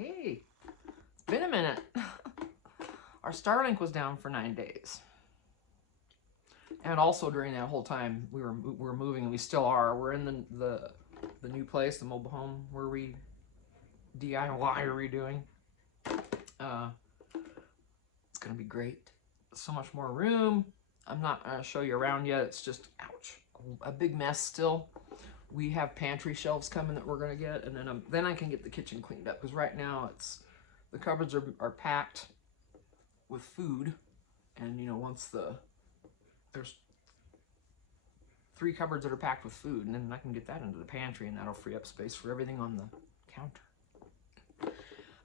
Hey, it's been a minute. Our Starlink was down for 9 days. And also during that whole time we were moving, and we still are. We're in the new place, the mobile home where we DIY are redoing. It's gonna be great. So much more room. I'm not gonna show you around yet. It's just, ouch, a big mess still. We have pantry shelves coming that we're gonna get, and then I can get the kitchen cleaned up, because right now the cupboards are packed with food, and once there's 3 cupboards that are packed with food, and then I can get that into the pantry, and that'll free up space for everything on the counter.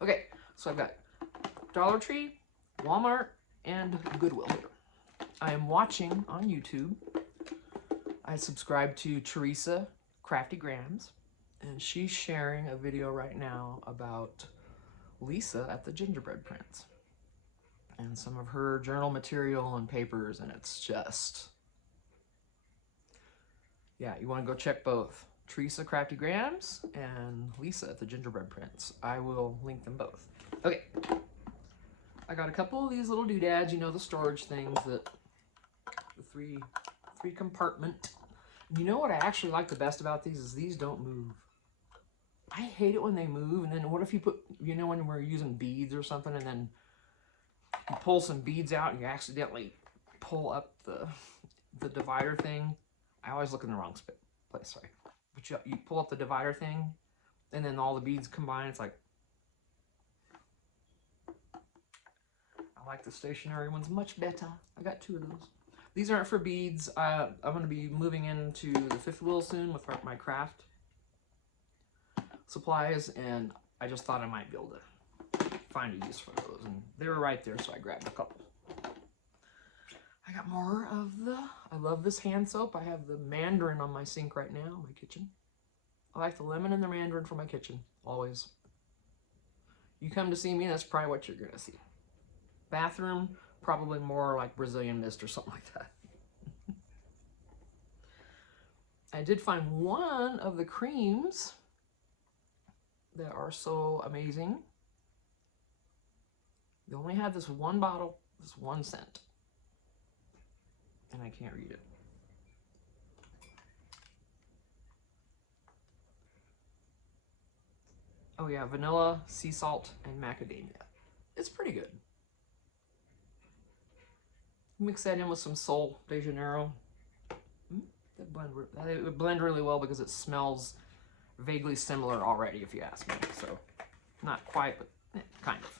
Okay, so I've got Dollar Tree, Walmart, and Goodwill here. I am watching on YouTube. I subscribe to Teresa Crafty Grams, and she's sharing a video right now about Lisa at the Gingerbread Prince and some of her journal material and papers, and it's just, yeah, you want to go check both Teresa Crafty Grams and Lisa at the Gingerbread Prince. I will link them both. Okay, I got a couple of these little doodads, the storage things, that the three compartment. And you know what I actually like the best about these is these don't move. I hate it when they move, and then what if you put, when we're using beads or something, and then you pull some beads out and you accidentally pull up the divider thing. I always look in the wrong place, sorry. But you pull up the divider thing, and then all the beads combine. It's like, I like the stationary ones much better. I got 2 of those. These aren't for beads. I'm going to be moving into the 5th wheel soon with my craft supplies, and I just thought I might be able to find a use for those, and they were right there, so I grabbed a couple. I got more of I love this hand soap. I have the mandarin on my sink right now, my kitchen. I like the lemon and the mandarin for my kitchen, always. You come to see me, that's probably what you're gonna see. Bathroom, probably more like Brazilian mist or something like that. I did find one of the creams that are so amazing. They only had this one bottle, this one scent, and I can't read it. Oh yeah, vanilla, sea salt, and macadamia. It's pretty good. Mix that in with some Sol de Janeiro. It would blend really well because it smells vaguely similar already, if you ask me. So, not quite, but kind of.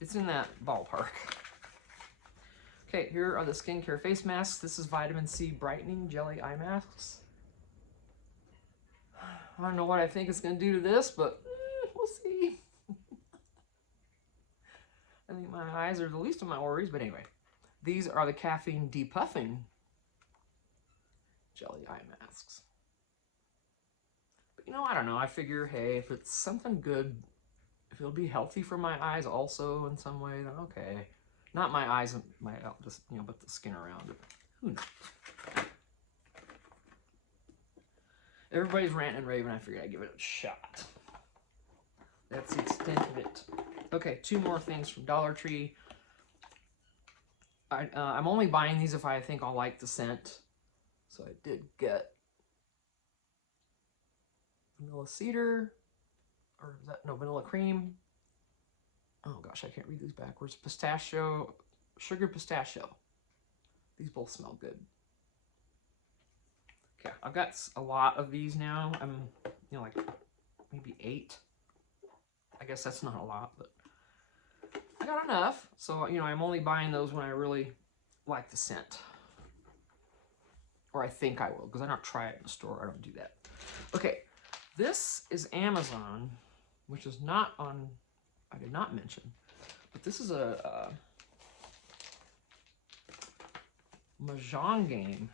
It's in that ballpark. Okay, here are the skincare face masks. This is vitamin C brightening jelly eye masks. I don't know what I think it's going to do to this, but we'll see. I think my eyes are the least of my worries, but anyway. These are the caffeine depuffing jelly eye masks. But I don't know. I figure, hey, if it's something good, if it'll be healthy for my eyes also in some way, then okay. Not my eyes, just, but the skin around it. Who knows? Everybody's ranting and raving. I figured I'd give it a shot. That's the extent of it. Okay, 2 more things from Dollar Tree. I'm only buying these if I think I'll like the scent. So I did get vanilla cedar, or is that, no, vanilla cream. Oh gosh, I can't read these backwards. Pistachio, sugared pistachio. These both smell good. Okay, I've got a lot of these now. I'm, like maybe 8. I guess that's not a lot, but I got enough. So, I'm only buying those when I really like the scent. Or I think I will, because I don't try it in the store. I don't do that. Okay, this is Amazon, which is not on, I did not mention, but this is a Mahjong game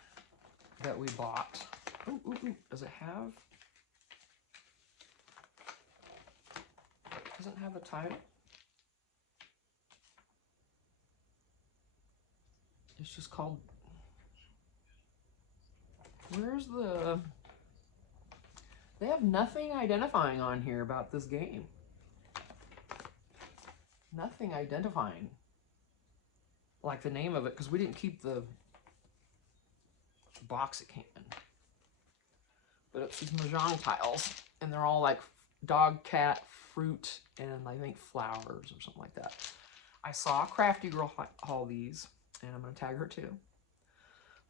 that we bought. Ooh, does it have? Doesn't have a title. It's just called, where's they have nothing identifying on here about this game. nothing identifying, like the name of it, because we didn't keep the box it came in. But it's these Mahjong tiles, and they're all like dog, cat, fruit, and I think flowers or something like that. I saw Crafty Girl haul these, and I'm going to tag her too.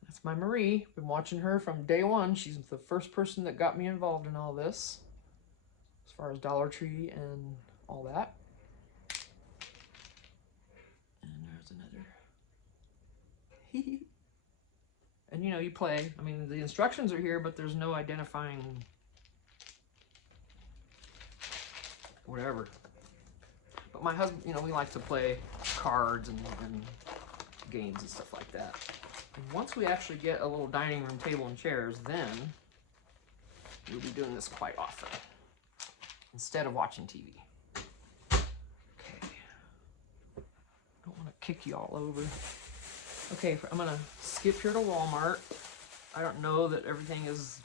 That's my Marie. Been watching her from day one. She's the first person that got me involved in all this, as far as Dollar Tree and all that. And there's another. And you know, you play. I mean, the instructions are here, but there's no identifying whatever. But my husband, you know, we like to play cards and games and stuff like that. And once we actually get a little dining room table and chairs, then we'll be doing this quite often instead of watching TV. Okay. Don't want to kick you all over. Okay, I'm going to skip here to Walmart. I don't know that everything is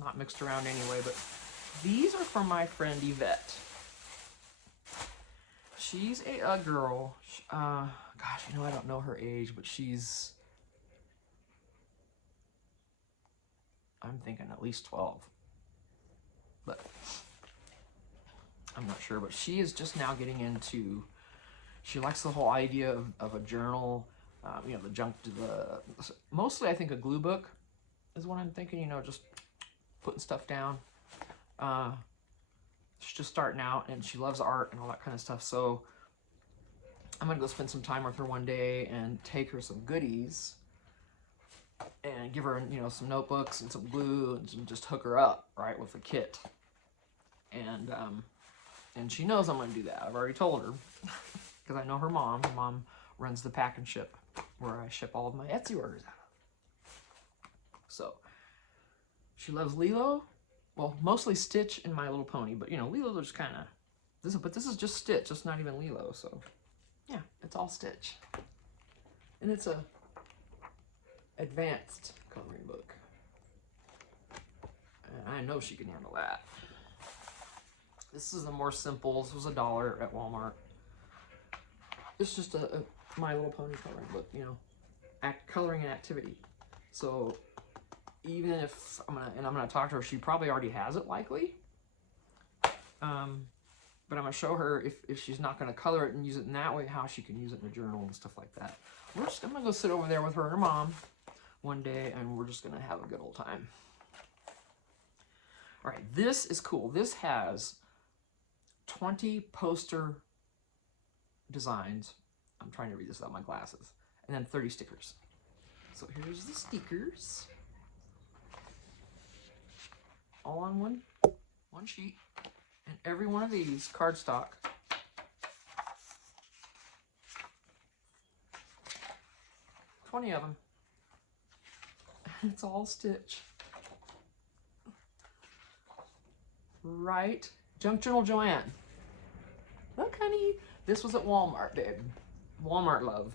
not mixed around anyway, but these are from my friend Yvette. She's a girl. Gosh, you know, I don't know her age, but she's, I'm thinking at least 12. But I'm not sure. But she is just now getting into, she likes the whole idea of a journal. You know, the junk to the, mostly I think a glue book is what I'm thinking, you know, just putting stuff down. She's just starting out, and she loves art and all that kind of stuff. So I'm gonna go spend some time with her one day and take her some goodies and give her, you know, some notebooks and some glue and just hook her up, right, with a kit. And she knows I'm gonna do that. I've already told her because I know her mom. Her mom runs the pack and ship where I ship all of my Etsy orders out of. So she loves Lilo. Well, mostly Stitch and My Little Pony, but you know, Lilo just kind of, this is just Stitch, it's not even Lilo, so yeah, it's all Stitch. And it's a advanced coloring book. And I know she can handle that. This is the more simple. This was $1 at Walmart. It's just a My Little Pony coloring book, you know, coloring and activity. So even if I'm gonna talk to her, she probably already has it likely. But I'm gonna show her if she's not gonna color it and use it in that way, how she can use it in a journal and stuff like that. I'm gonna go sit over there with her and her mom one day, and we're just gonna have a good old time. All right, this is cool. This has 20 poster designs. I'm trying to read this without my glasses. And then 30 stickers. So here's the stickers. All on one sheet. And every one of these cardstock. 20 of them. It's all Stitch. Right? Junk Journal Joanne. Look, honey. This was at Walmart, babe. Walmart love.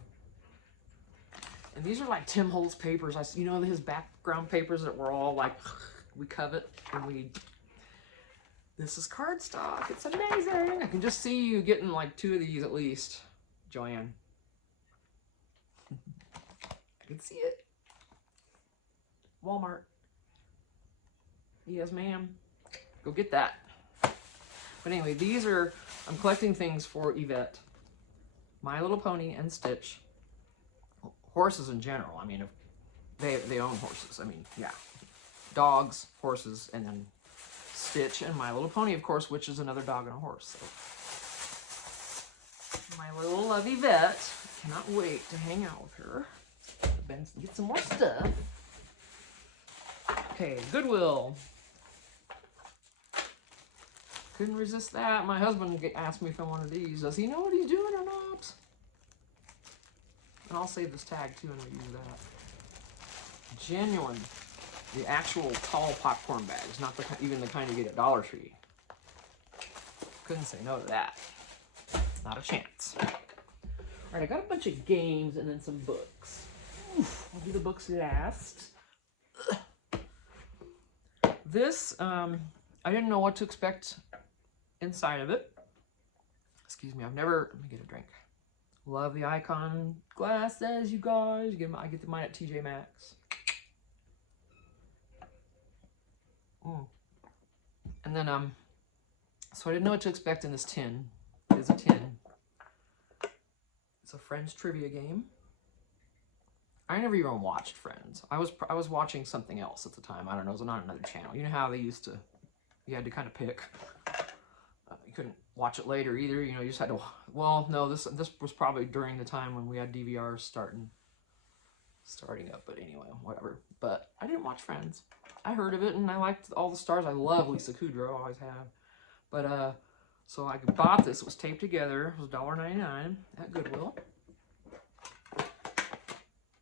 And these are like Tim Holtz papers. You know, his background papers that were all like, we covet and we... This is cardstock. It's amazing. I can just see you getting like 2 of these at least, Joanne. I can see it. Walmart. Yes, ma'am. Go get that. But anyway, these are, I'm collecting things for Yvette. My Little Pony and Stitch. Horses in general. I mean, if they own horses. I mean, yeah. Dogs, horses, and then Stitch and My Little Pony, of course, which is another dog and a horse. So. My little love Yvette. Cannot wait to hang out with her. Get some more stuff. Okay, Goodwill. Couldn't resist that. My husband asked me if I wanted these. Does he know what he's doing or not? And I'll save this tag too and reuse that. Genuine. The actual tall popcorn bags, not even the kind you get at Dollar Tree. Couldn't say no to that. Not a chance. All right, I got a bunch of games and then some books. Oof, I'll do the books last. This, I didn't know what to expect inside of it. Excuse me, let me get a drink. Love the Icon glasses, you guys. I get mine at TJ Maxx. And then, so I didn't know what to expect in this tin. It is a tin. It's a Friends trivia game. I never even watched Friends. I was watching something else at the time. I don't know, it was on another channel. You know how they used to, you had to kind of pick. You couldn't watch it later either. You know, you just had to, well, no, this was probably during the time when we had DVRs starting up, but anyway, whatever. But I didn't watch Friends. I heard of it and I liked all the stars. I love Lisa Kudrow, always have. But, so I bought this. It was taped together. It was $1.99 at Goodwill.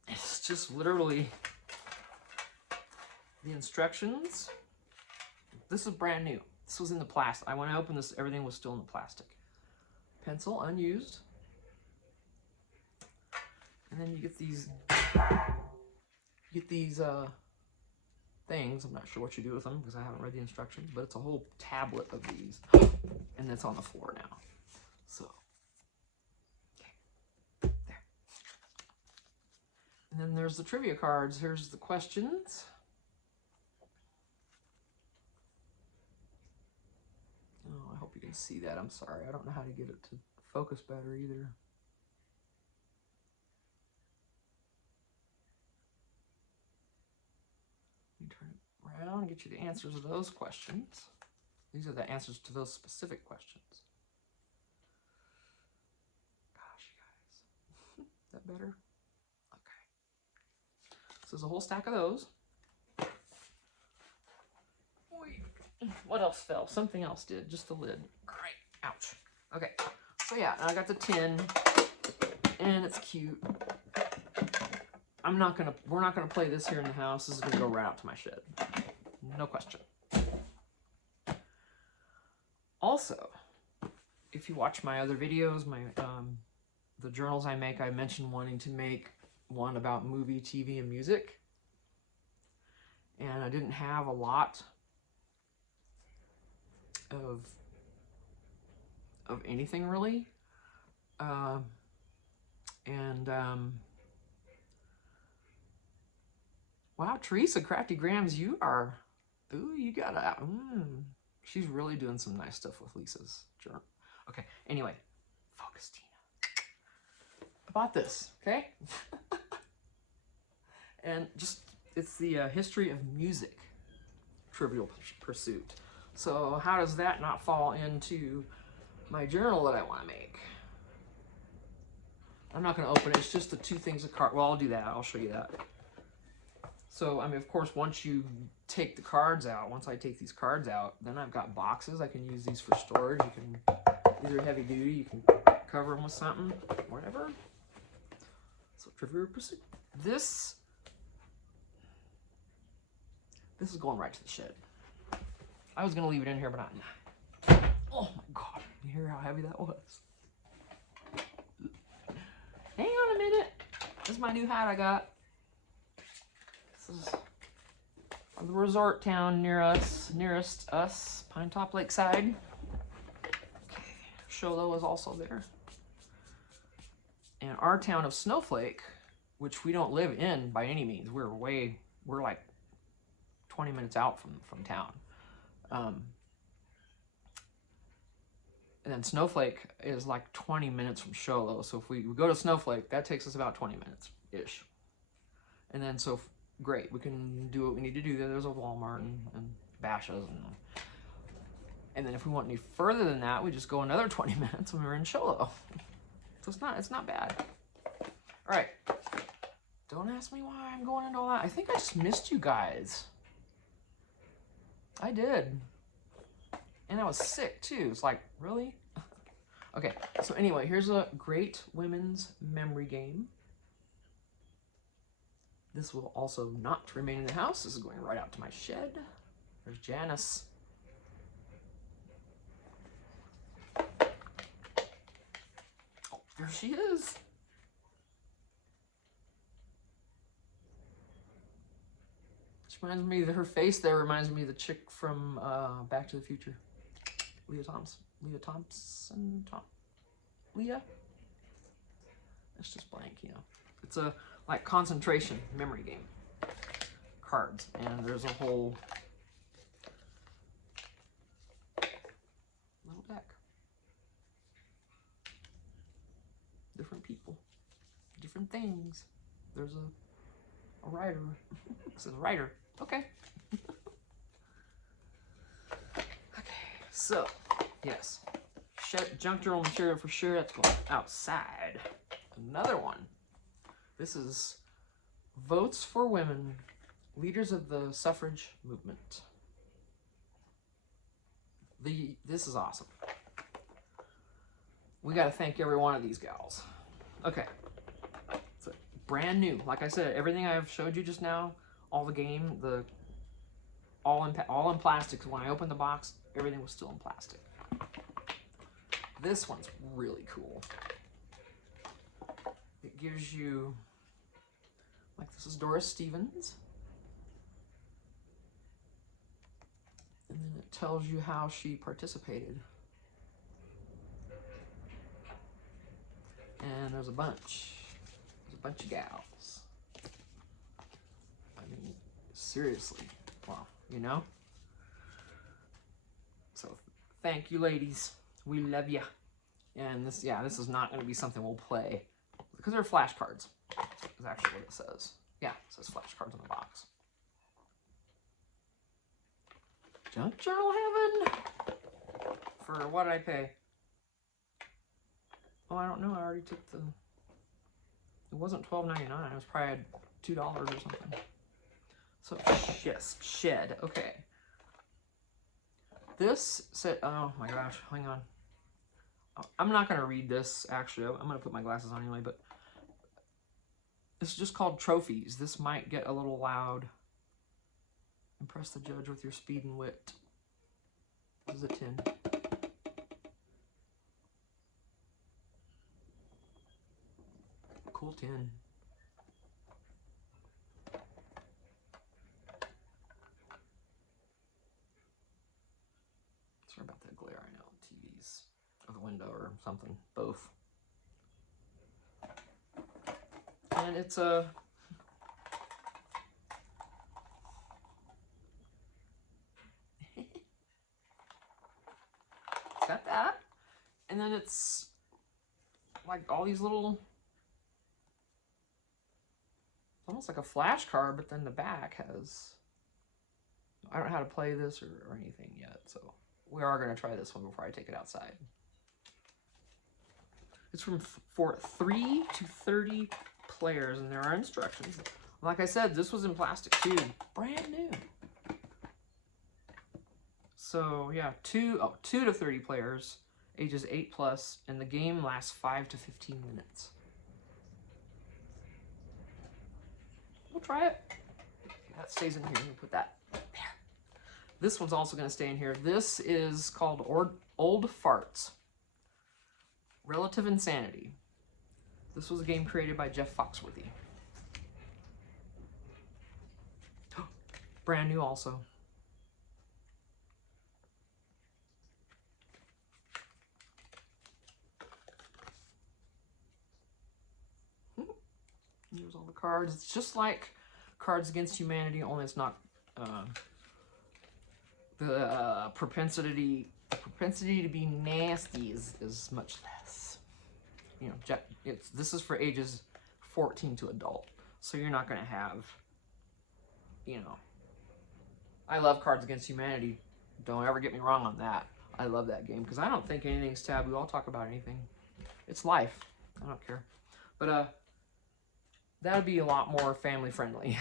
It's just literally the instructions. This is brand new. This was in the plastic. When I opened this, everything was still in the plastic. Pencil, unused. And then you get these things. I'm not sure what you do with them because I haven't read the instructions, but it's a whole tablet of these. And it's on the floor now. So, okay. There. And then there's the trivia cards. Here's the questions. Oh, I hope you can see that. I'm sorry. I don't know how to get it to focus better either. Let me turn it around and get you the answers of those questions. These are the answers to those specific questions. Gosh, you guys. Is that better? Okay. So there's a whole stack of those. What else fell? Something else did. Just the lid. All right. Ouch. Okay. So yeah, I got the tin, and it's cute. We're not gonna play this here in the house. This is gonna go right out to my shed. No question. Also, if you watch my other videos, the journals I make, I mentioned wanting to make one about movie, TV, and music. And I didn't have a lot of anything really. Wow, Teresa Crafty Grams, you gotta, she's really doing some nice stuff with Lisa's journal. Okay, anyway, focus, Tina. I bought this, okay? And it's the history of music, Trivial Pursuit. So how does that not fall into my journal that I want to make? I'm not going to open it. It's just the two things of card. Well, I'll do that. I'll show you that. So, I mean, of course, once you take the cards out, once I take these cards out, then I've got boxes. I can use these for storage. These are heavy duty. You can cover them with something, whatever. So, Trivial Pursuit. This is going right to the shed. I was going to leave it in here, but not. Oh my God. You hear how heavy that was? Hang on a minute. This is my new hat I got. This is the resort town nearest us, Pine Top Lakeside. Okay. Sholo is also there. And our town of Snowflake, which we don't live in by any means. We're like 20 minutes out from town. And then Snowflake is like 20 minutes from Sholo. So if we go to Snowflake, that takes us about 20 minutes-ish. And then, so great, we can do what we need to do there. There's a Walmart and Bashas. And then if we want any further than that, we just go another 20 minutes when we're in Sholo. So it's not bad. All right. Don't ask me why I'm going into all that. I think I just missed you guys. I did. And I was sick too. It's like, really? Okay, so anyway, here's a great women's memory game. This will also not remain in the house. This is going right out to my shed. There's Janice. Oh, there she is. Reminds me, her face there reminds me of the chick from Back to the Future. Leah Thompson. Leah? It's just blank, you know. It's a like concentration memory game. Cards, and there's a whole little deck. Different people, different things. There's a writer. It says writer. Okay. Okay, so yes, junk journal material for sure. That's going outside. Another one. This is Votes for Women, Leaders of the Suffrage Movement. This is awesome. We got to thank every one of these gals. Okay. So, brand new. Like I said, everything I've showed you just now, all the game, all in plastic. So when I opened the box, everything was still in plastic. This one's really cool. It gives you, like, this is Doris Stevens. And then it tells you how she participated. And there's a bunch of gals. I mean, seriously, well, you know? So, thank you, ladies. We love ya. And this is not going to be something we'll play. Because they're flashcards. Is actually what it says. Yeah, it says flashcards on the box. Junk Journal Heaven? For what did I pay? Oh, I don't know. I already took the... It wasn't $12.99. It was probably $2 or something. So, yes, shed. Okay. This said... Oh, my gosh. Hang on. I'm not going to read this, actually. I'm going to put my glasses on anyway, but... This is just called Trophies. This might get a little loud. Impress the judge with your speed and wit. This is a 10. Cool 10. Sorry about that glare, I know. TV's or the window or something. Both. And it's a... It's got that. And then it's like all these little... Almost like a flashcard, but then the back has... I don't know how to play this or anything yet, so we are going to try this one before I take it outside. It's for 3 to 30 players, and there are instructions. Like I said, this was in plastic too, brand new. So yeah, 2 to 30 players, ages 8+, and the game lasts 5 to 15 minutes. We'll try it. That stays in here. I'm gonna put that there. This one's also gonna stay in here. This is called Old Farts. Relative Insanity. This was a game created by Jeff Foxworthy. Brand new also. Here's all the cards. It's just like Cards Against Humanity, only it's not the propensity to be nasty is much less. You know, this is for ages 14 to adult, so you're not gonna have, you know. I love Cards Against Humanity. Don't ever get me wrong on that. I love that game because I don't think anything's taboo. I'll talk about anything. It's life. I don't care. But that would be a lot more family friendly.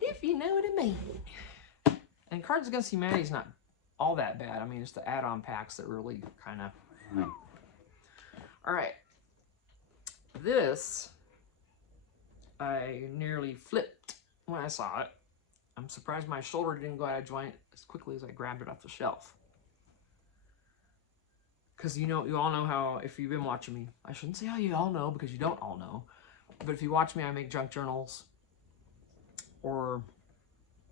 If you know what I mean. And Cards Against Humanity is not all that bad. I mean, it's the add-on packs that really kind of... Alright. This, I nearly flipped when I saw it. I'm surprised my shoulder didn't go out of joint as quickly as I grabbed it off the shelf. Because you all know how, if you've been watching me, I shouldn't say how you all know because you don't all know, but if you watch me, I make junk journals or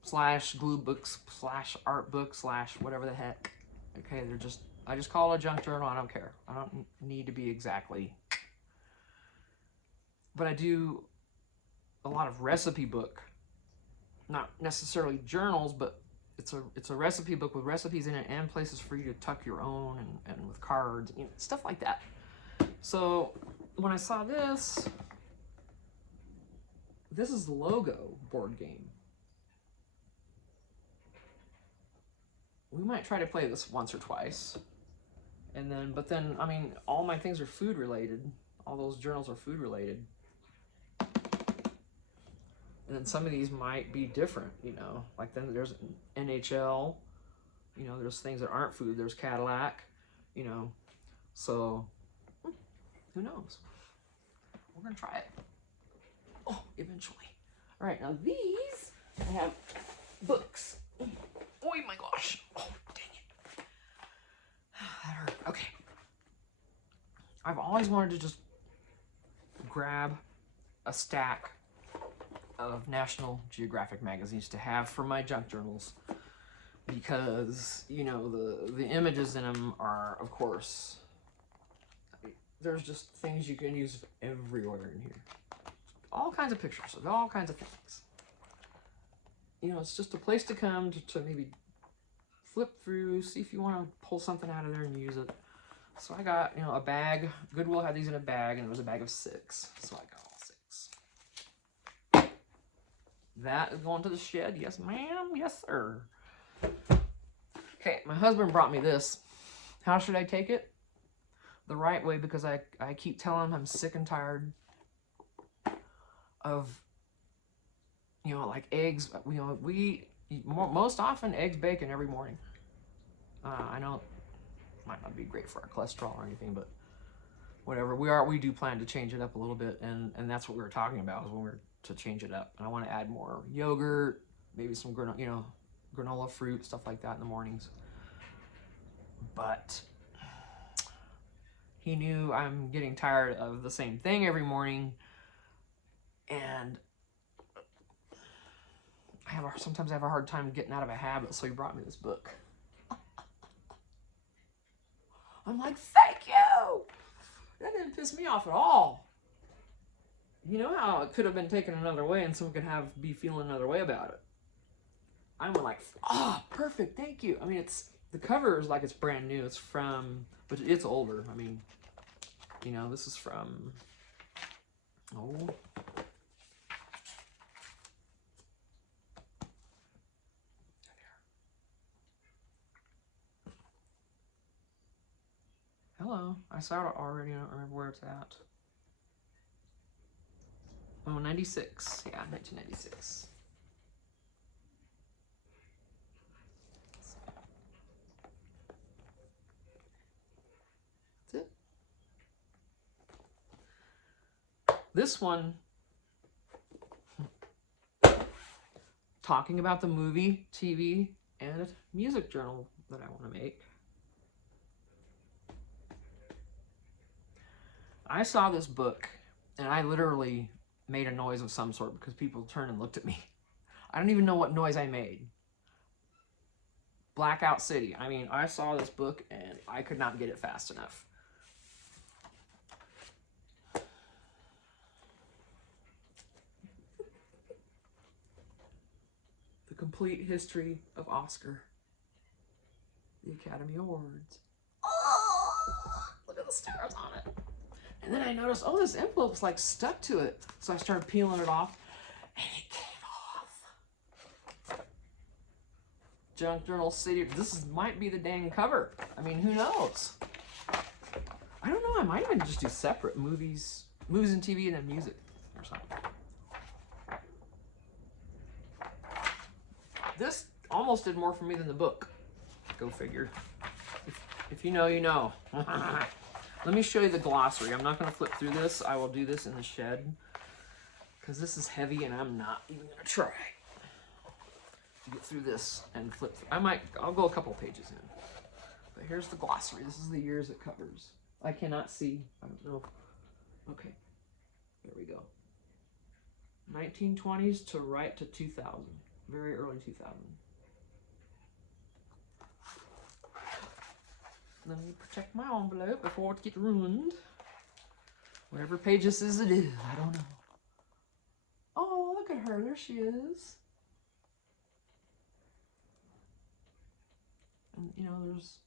/glue books /art books / whatever the heck. Okay, I just call it a junk journal. I don't care. I don't need to be exactly. But I do a lot of recipe book, not necessarily journals, but it's a recipe book with recipes in it and places for you to tuck your own and with cards, you know, stuff like that. So when I saw this is the Logo board game. We might try to play this once or twice. But then, I mean, all my things are food related. All those journals are food related. And then some of these might be different, you know, like then there's NHL, you know, there's things that aren't food. There's Cadillac, you know, so who knows? We're going to try it. Oh, eventually. All right, now these, I have books. Oh my gosh. Oh, dang it. That hurt. Okay. I've always wanted to just grab a stack of National Geographic magazines to have for my junk journals, because, you know, the images in them are, of course, there's just things you can use everywhere in here. All kinds of pictures of all kinds of things. You know, it's just a place to come to maybe flip through, see if you want to pull something out of there and use it. So I got, you know, a bag. Goodwill had these in a bag, and it was a bag of 6. So I got all 6. That is going to the shed. Yes, ma'am. Yes, sir. Okay, my husband brought me this. How should I take it? The right way, because I keep telling him I'm sick and tired of, you know, like eggs. You know, we eat most often eggs, bacon every morning. I know it might not be great for our cholesterol or anything, but whatever. We do plan to change it up a little bit, and that's what we were talking about, is when we're to change it up. And I want to add more yogurt, maybe some granola fruit, stuff like that in the mornings. But he knew I'm getting tired of the same thing every morning, and sometimes I have a hard time getting out of a habit, so he brought me this book. I'm like, thank you! That didn't piss me off at all. You know how it could have been taken another way and someone could be feeling another way about it. I'm like, perfect, thank you. I mean, the cover is like it's brand new. It's from, but it's older. I mean, you know, this is from, hello, I saw it already. I don't remember where it's at. Oh, 96. Yeah, 1996. That's it. This one, talking about the movie, TV, and music journal that I want to make. I saw this book, and I literally made a noise of some sort because people turned and looked at me. I don't even know what noise I made. Blackout City. I mean, I saw this book, and I could not get it fast enough. The Complete History of Oscar. The Academy Awards. Oh, look at the stars on it. And then I noticed, this envelope's like stuck to it. So I started peeling it off, and it came off. Junk Journal City. This might be the dang cover. I mean, who knows? I don't know. I might even just do separate movies and TV, and then music or something. This almost did more for me than the book. Go figure. If you know, you know. Let me show you the glossary. I'm not going to flip through this. I will do this in the shed, because this is heavy and I'm not even going to try to get through this and flip through. I'll go a couple pages in. But here's the glossary. This is the years it covers. I cannot see. I don't know. Okay. There we go. 1920s to right to 2000. Very early 2000. Let me protect my envelope before it gets ruined. Whatever page this is, it is. I don't know. Oh, look at her. There she is. And, you know, there's...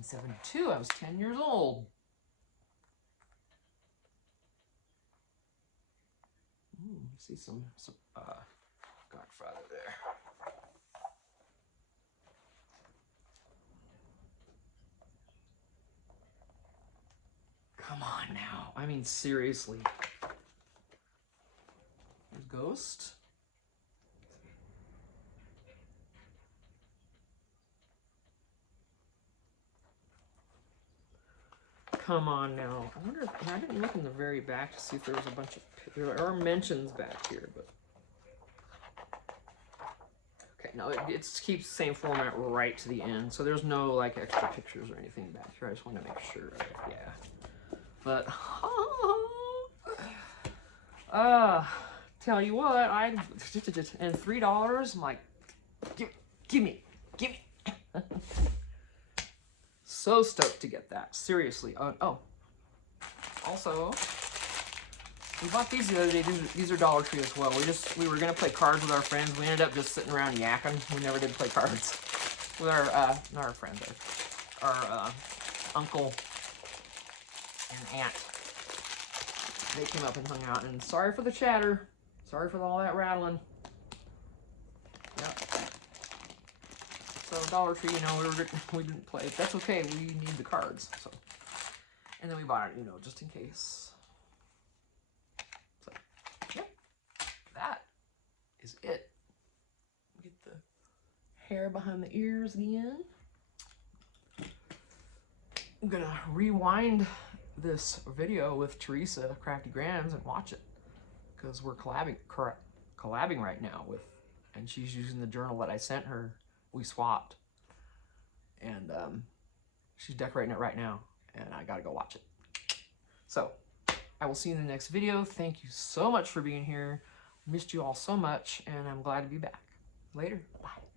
...1972. I was 10 years old. See some Godfather there. Come on now. I mean, seriously. There's Ghost. Come on now. I wonder if I didn't look in the very back to see if there was a bunch of... There are mentions back here, but... Okay, no, it keeps the same format right to the end, so there's no, like, extra pictures or anything back here. I just want to make sure of it, yeah. But, tell you what, and $3, I'm like, give me. So stoked to get that, seriously. Oh, also, we bought these the other day. These are Dollar Tree as well. We were gonna play cards with our friends. We ended up just sitting around yakking. We never did play cards with our not our friends, our uncle and aunt. They came up and hung out. And sorry for the chatter. Sorry for all that rattling. Yep. So Dollar Tree, you know, we didn't play. That's okay. We need the cards. So, and then we bought it, you know, just in case. That is it. Get the hair behind the ears again. I'm gonna rewind this video with Teresa Crafty Grams and watch it because we're collabing right now with, and she's using the journal that I sent her. We swapped, and she's decorating it right now, and I gotta go watch it. So I will see you in the next video. Thank you so much for being here. Missed you all so much, and I'm glad to be back. Later. Bye.